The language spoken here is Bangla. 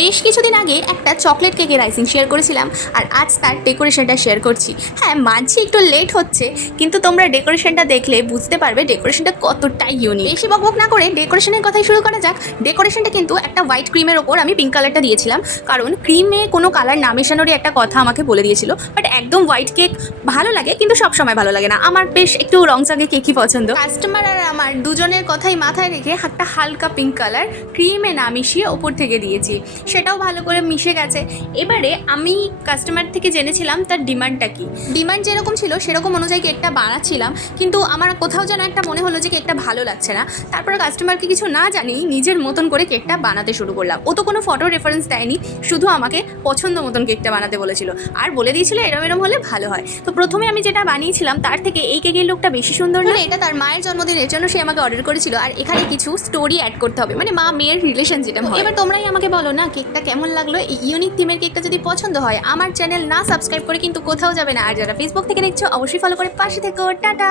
বেশ কিছুদিন আগে একটা চকলেট কেকের আইসিং শেয়ার করেছিলাম আর আজ তার ডেকোরেশনটা শেয়ার করছি। হ্যাঁ, মানছি একটু লেট হচ্ছে, কিন্তু তোমরা ডেকোরেশনটা দেখলে বুঝতে পারবে ডেকোরেশনটা কতটাই ইউনিক। বেশি বকবক না করে ডেকোরেশনের কথাই শুরু করা যাক। ডেকোরেশনটা কিন্তু একটা হোয়াইট ক্রিমের ওপর আমি পিঙ্ক কালারটা দিয়েছিলাম, কারণ ক্রিমে কোনো কালার না মেশানোরই একটা কথা আমাকে বলে দিয়েছিল। বাট একদম হোয়াইট কেক ভালো লাগে, কিন্তু সবসময় ভালো লাগে না। আমার বেশ একটু রং চাগে কেকই পছন্দ। কাস্টমার আর আমার দুজনের কথাই মাথায় রেখে একটা হালকা পিঙ্ক কালার ক্রিমে না মিশিয়ে ওপর থেকে দিয়েছি, সেটাও ভালো করে মিশে গেছে। এবারে আমি কাস্টমার থেকে জেনেছিলাম তার ডিমান্ডটা কি। ডিমান্ড যেরকম ছিল সেরকম অনুযায়ী কেকটা বানাচ্ছিলাম, কিন্তু আমার কোথাও যেন একটা মনে হলো যে কেকটা ভালো লাগছে না। তারপরে কাস্টমারকে কিছু না জানিয়ে নিজের মতন করে কেকটা বানাতে শুরু করলাম। ও তো কোনো ফটো রেফারেন্স দেয়নি, শুধু আমাকে পছন্দ মতন কেকটা বানাতে বলেছিল আর বলে দিয়েছিল এরম এরম হলে ভালো হয়। তো প্রথমে আমি যেটা বানিয়েছিলাম তার থেকে এই কেকের লুকটা বেশি সুন্দর না? এটা তার মায়ের জন্মদিনের জন্য সে আমাকে অর্ডার করেছিল, আর এখানে কিছু স্টোরি অ্যাড করতে হবে, মানে মা মেয়ের রিলেশন যেটা হয়। এবার তোমরাই আমাকে বলো না কেকটা কেমন লাগলো। এই ইউনিক থিমের কেকটা যদি পছন্দ হয়, আমার চ্যানেল না সাবস্ক্রাইব করে কিন্তু কোথাও যাবে না। আর যারা ফেসবুক থেকে দেখছো অবশ্যই ফলো করে পাশে থেকো। টাটা।